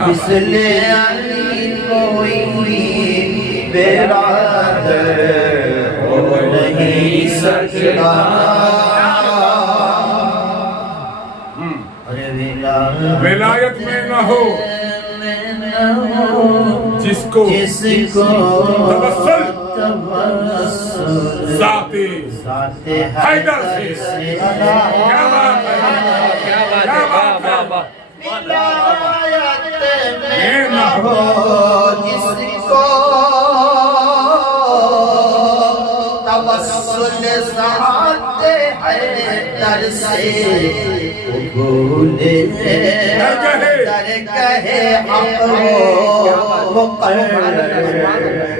مثل علی کوئی برادر ہو نہیں سکتا ولایت میں نہ ہو جس کو توسل ذات حیدر سے کیا بات ہے کیا بات ہے ولایت میں نہ ہو جس کو توسل ذات حیدر سے بھولے در کہے حق وہ مقرر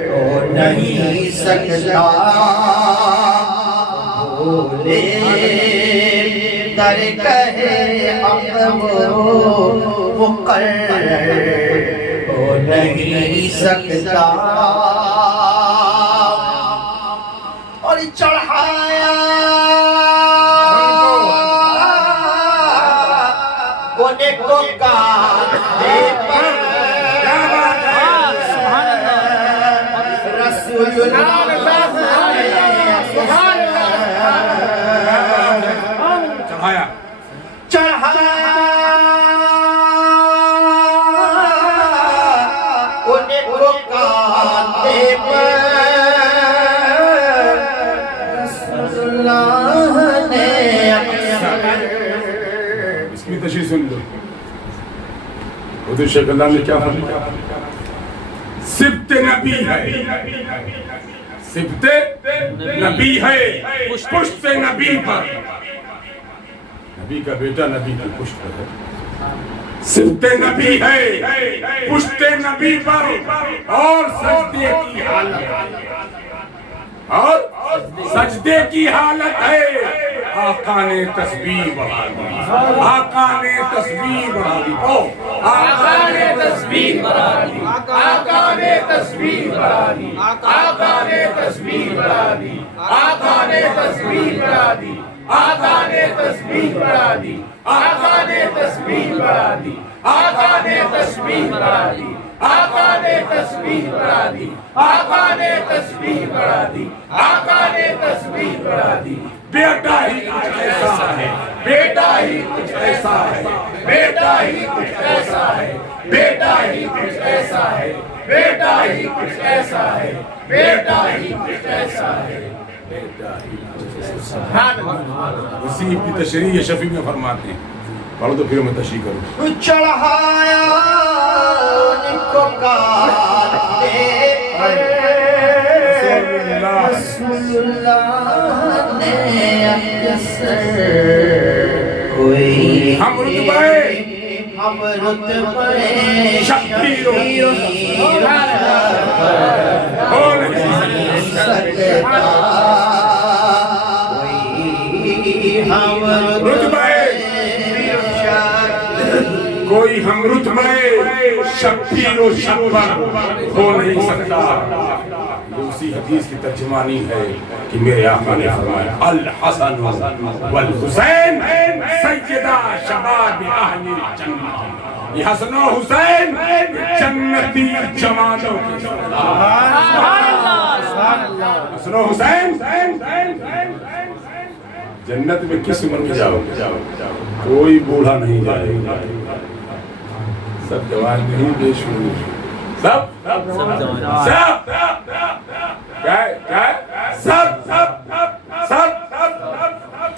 ہو نہیں سکتا بھولے در کہے حق وہ مقرر ہو نہیں سکتا اور چڑھایا کونے کو کاندھے پر رسول اللہ چڑھایا کونے کو کاندھے پر رسول اللہ نے اس کی تشریح سن لو حضور شیخ اللہ نے کیا فرمایا سبت نبی ہے سبت نبی ہے پشت نبی پر نبی کا بیٹا نبی کی پشت پر ہے سبت نبی ہے پشت نبی پر اور سجدے کی حالت اور سجدے کی حالت ہے آقا نے تسبیح بڑھا دی آقا نے تسبیح بڑھا دی آقا نے تسبیح بڑھا دی آقا نے تسبیح بڑھا دی آقا نے تسبیح بڑھا دی آقا نے تسبیح بڑھا دی آقا نے تسبیح بڑھا دی آقا نے تسبیح بڑھا دی آقا نے تسبیح بڑھا دی آقا نے تسبیح بڑھا دی آقا نے تسبیح بڑھا دی آقا نے تسبیح بڑھا دی بیٹا ہی کچھ ایسا ہے بیٹا ہی کچھ ایسا ہے بیٹا ہی کچھ ایسا ہے بیٹا ہی کچھ ایسا ہے بیٹا ہی کچھ ایسا ہے بیٹا ہی کچھ ایسا ہے بیٹا ہی کچھ ایسا ہے اسی کی تشریح شفیع میں فرماتے ہیں پڑھو تو پھر میں تشریح کروں چڑھایا ان کو کاندھے پر رسول اللہ نے اکثر کوئی ہم رتبے شبیر ہو نہیں سکتا کوئی ہم رتبے شبیر و شبر ہو نہیں سکتا اسی حدیث کی ترجمانی ہے کہ میرے آقا نے فرمایا الحسن والحسین سیدہ شباب اہل الجنہ یہ حسن و حسین جنتی جوانوں کی حسن و حسین جنت میں کس عمر میں جاؤ کوئی بوڑھا نہیں جائے گا سب جوان نہیں بے شعور سب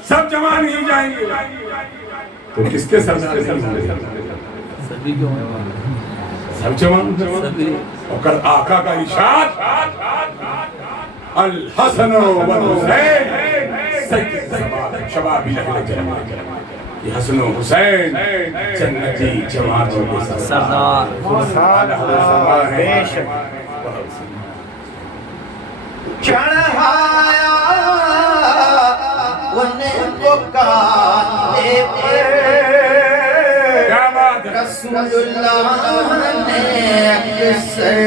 سب جوان ہی جائیں گے تو کس کے سردار نہیں ہوں گے سب جوان اور آقا کا ارشاد الحسن والحسین سید شباب اہل الجنہ یہ حسن و حسین جنتی جماعتوں کے سردار بے شک چڑھایا ان کو کاندھے پر رسول اللہ نے اکثر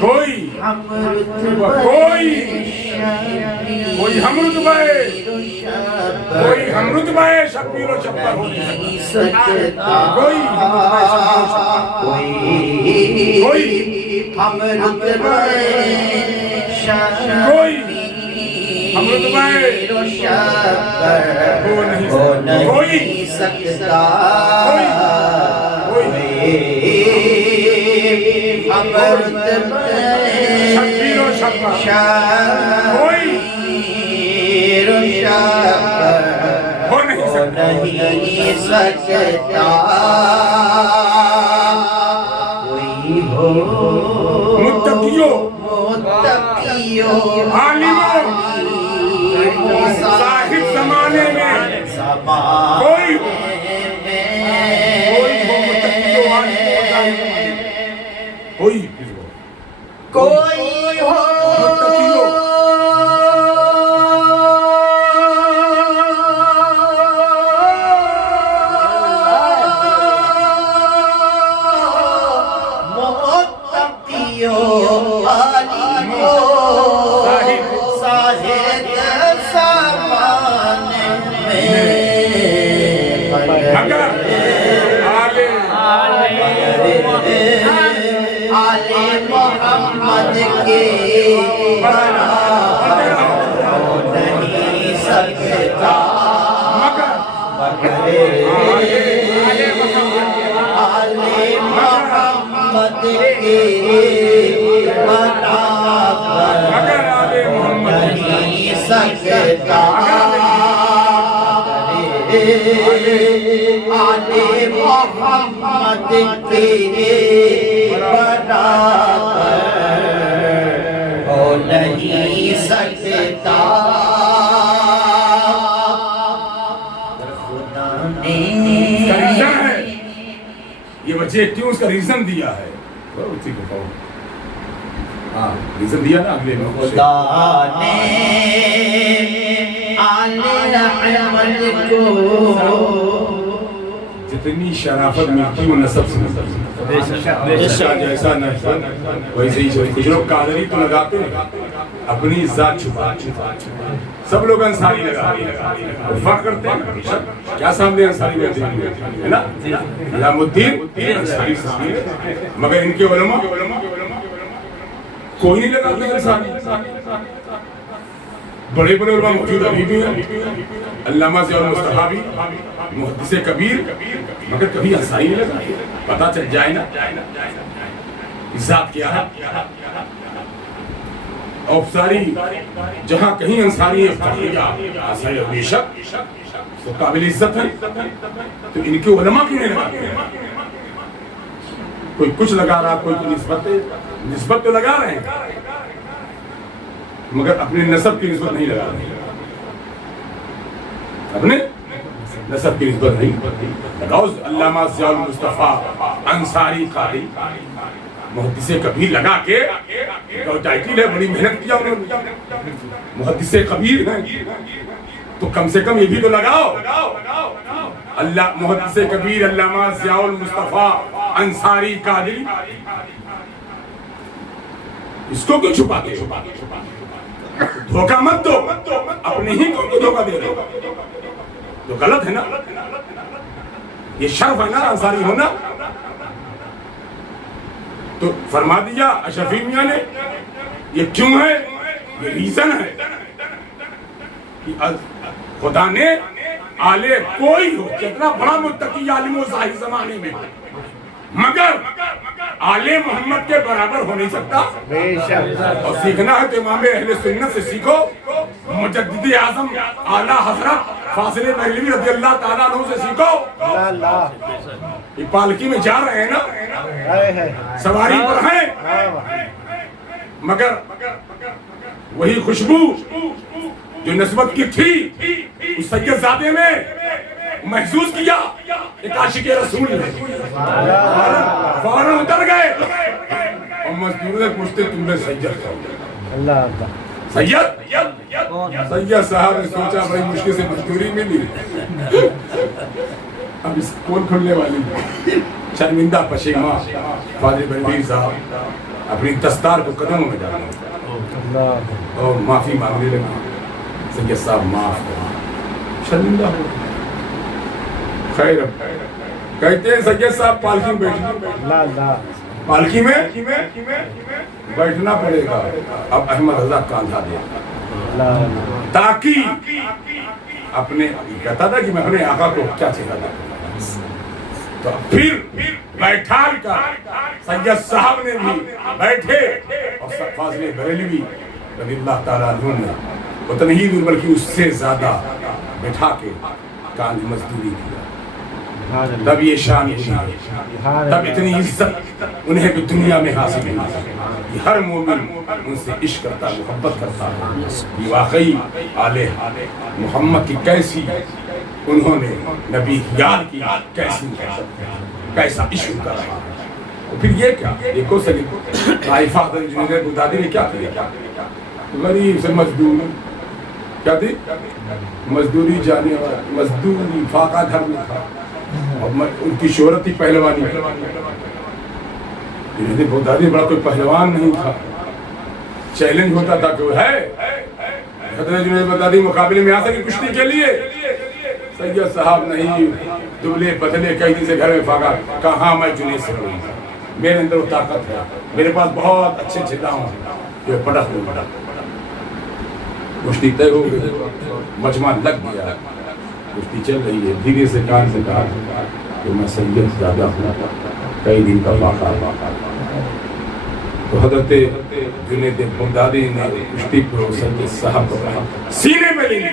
کوئی ہم رتبے کوئی ہم رتبے کوئی ہم رتبہ شبیر و شبر ہو نہیں سکتا کوئی ہم رتبہ کوئی ہم رتبہ ہو نہیں سکتا ہم رتبہ شبیر و شبر کوئی ہو نہیں سکتا کوئی ہو متقیو عالموں صاحب زمانے میں کوئی ہو متقیو عالموں کوئی ہو متقیو محمد کے برابر ہو نہیں سکتا مگر آل محمد کے برابر ہو نہیں سکتا آل محمد کے برابر ہو نہیں سکتا خدا نے یہ بچے کیوں اس کا ریزن دیا ہے اسی کو کہو ہاں ریزن دیا نا اگلے میں خدا نے آل احمد کو جتنی شرافت ملتی وہ نسب سے نسب جیسا نسب ویسے ہی کچھ لوگ قادری تو لگاتے ہیں اپنی ذات چھپا سب لوگ انصاری لگاتے ہیں فرق کرتے ہیں کیا سامنے انصاری بیٹھے ہیں ہے نا علام الدین انصاری سامنے مگر ان کے علماء کوئی نہیں لگاتے انصاری بڑے بڑے علماء موجود ابھی بھی ہیں علامہ ضیاء المصطفیٰ بھی محدث کبیر مگر کبھی انصاری نہیں لگا پتا چل جائے نا ذات کیا ہے افساری جہاں کہیں انصاری انصاری بے شک تو قابل عزت ہے تو ان کے علماء کیوں نہیں لگاتے کوئی کچھ لگا رہا کوئی نسبت تو لگا رہے ہیں مگر اپنے نسب کی نسبت نہیں لگا رہے اپنے نسب کی نسبت نہیں لگاؤ علامہ ضیاء المصطفیٰ انصاری قاری محدث کبیر لگا کے ٹائٹل ہے بڑی محنت کیا انہوں نے محدث کبیر ہیں تو کم سے کم یہ بھی تو لگاؤ اللہ محدث کبیر علامہ ضیاء المصطفیٰ انصاری قاری اس کو کیوں چھپاتے دھوکہ مت دو اپنے ہی کو دھوکہ دے دو تو غلط ہے نا یہ شرف ہے نا انصاری ہونا تو فرما دیا اشرفی میاں نے یہ کیوں ہے یہ ریزن ہے کہ خدا نے آلے کوئی ہو کتنا بڑا متقی عالم و ظاہر زمانے میں مگر آل محمد کے برابر ہو نہیں سکتا اور سیکھنا ہے تو امام اہل سنت سے سیکھو مجدد اعظم اعلیٰ حضرت فاضل بریلوی رضی اللہ تعالیٰ عنہ سے سیکھو یہ پالکی میں جا رہے ہیں نا سواری پر ہیں مگر وہی خوشبو جو نسبت کی تھی اس سید زادے میں محسوس کیا ایک عاشق رسول نے فوراً اتر گئے اور مزدور سے پوچھتے تم نے سید سید صاحب نے سوچا بڑی مشکل سے مزدوری ملی اب اس کون کھلنے والی شرمندہ پشیمہ فاضل بریلوی صاحب اپنی دستار کو قدموں میں ڈالا اور معافی مانگنے لگا سید صاحب معاف کرنا زندہ ہو گئے. خیر کہتے ہیں سید صاحب پالکی میں بیٹھنا، پالکی میں بیٹھنا پڑے گا. اب احمد رضا کاندھا دے تاکہ اپنے کہتا تھا کہ میں اپنے آقا کو کیا چہرہ دوں. تو پھر بیٹھا کر سید صاحب نے بھی بیٹھے اور فاضل بریلوی رضی اللہ تعالیٰ عنہ نے اتنا ہی دور بلکہ اس سے زیادہ بٹھا کے کاندھ مزدوری کیا. تب یہ شان ہوئی، تب اتنی عزت انہیں بھی دنیا میں حاصل ہوئی کہ ہر مومن ان سے عشق کرتا، محبت کرتا. یہ واقعی آل محمد کی کیسی انہوں نے نبی یار کی کیسی محبت، کیسا عشق کر رہا. پھر یہ کیا دیکھو سلی طائفہ حضرت جنید بغدادی نے کیا کیا؟ غریب سے مزدور کیا تھی؟ مزدوری جانے والا مزدوری فاقہ گھر میں تھا اور ان کی شہرت تھی پہلوانی. جنید بغدادی بڑا کوئی پہلوان نہیں تھا. چیلنج ہوتا تھا کہ وہ ہے حضرت جنید بغدادی مقابلے میں آ سکے کشتی کے لیے. سید صاحب نہیں، دبلے پتلے کئی دن سے گھر میں فاقہ. کہاں میں جنید سے لڑوں، میرے اندر وہ طاقت ہے، میرے پاس بہت اچھے چلاؤں جو پڑک میں پڑک. کشتی طے ہو گئی، مجمع لگ گیا، کشتی چل رہی ہے. دھیرے سے کان سے کہا کہ میں سید زیادہ ہوں، کئی دن کا فاقہ. تو حضرت جنید بغدادی نے کشتی کو سید صاحب کو سینے میں لے لی،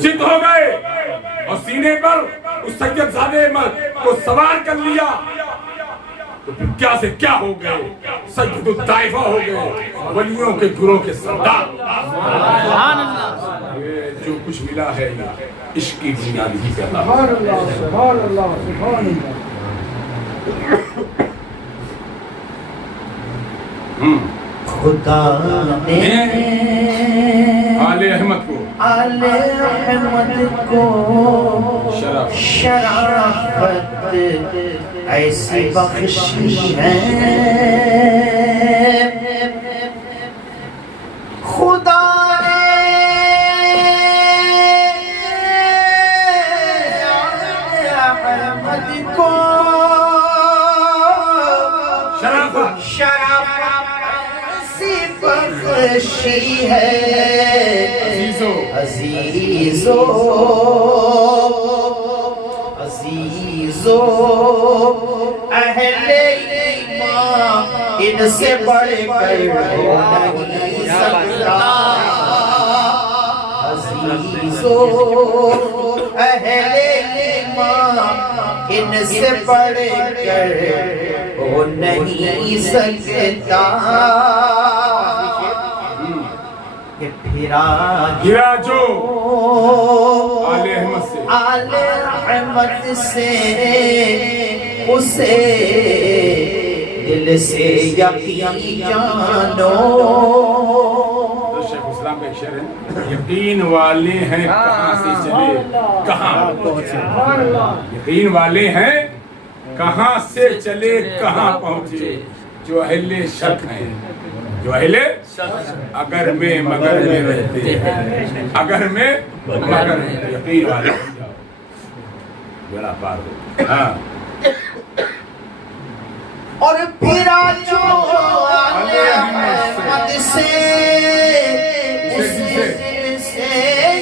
جد ہو گئے اور سینے پر اس سید زادے کو سوار کر لیا. تو پھر کیا سے کیا ہو گئے، سید الطائفہ ہو گئے، ولیوں کے گروہ کے سردار. یہ جو کچھ ملا ہے عشق کی بنیاد ہی کا. سبحان اللہ سبحان اللہ سبحان اللہ. خدا نے آل احمد کو شرافت ایسی بخشی ہے، خدا نے احمد کو شرافت ایسی بخشی ہے. عزیزو اہل ایمان ان سے بڑھ کر ہو نہیں سکتا. عزیزو اہل ایمان ان سے بڑھ کر ہو نہیں سکتا. گرا جو آل احمد سے اسے دل سے یقین جانو. شیخ اسلام کا ایک شعر ہے، یقین والے ہیں کہاں سے چلے کہاں پہنچے. یقین والے ہیں کہاں سے چلے کہاں پہنچے. جو اہل شک ہیں، جو اہل اگر میں مگر میں رہتے ہیں، اگر میں مگر یقین والے بڑا پار ہو. ہاں اور پھر جو آل احمد سے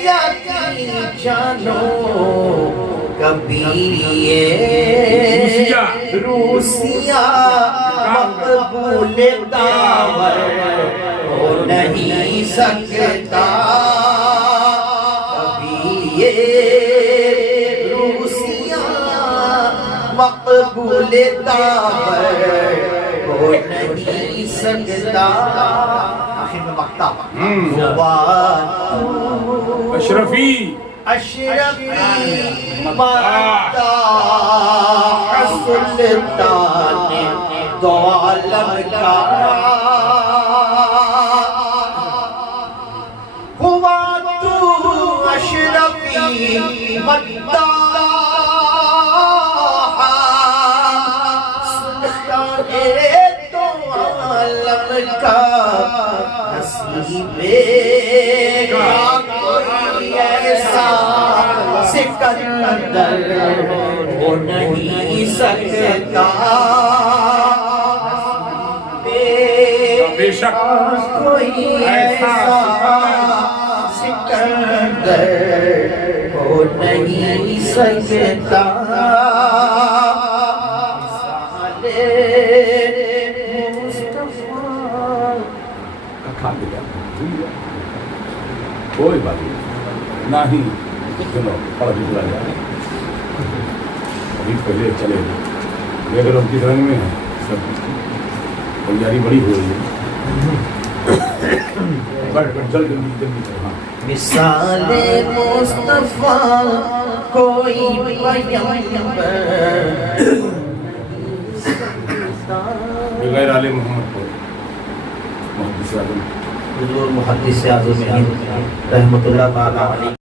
یقین جانو. کبھی یہ روسیا مقبول داور ہو نہیں سکتا. کبھی یہ روسیا مقبول داور ہو نہیں سکتا. آخر میں مقطع اشرفی مداح سلطان دو عالم کا ہوا تو اشرفی مداح سلطان دو عالم کا. نصیب کا کوئی ایسا سکندر ہو نہیں سکتا بے شک کوئی ایسا سکندر ہو نہیں سکتا کوئی بات نہیں نہیں چلو ابھی بلا جائے ابھی پہلے چلے گا اگر ان کی رنگ میں ہے سب تیاری بڑی ہو رہی ہے جلدی ہاں مثال مصطفیٰ کوئی بغیر آل محمد کو محدث اعظم حضور محدث اعظم رحمۃ اللہ تعالی علیہ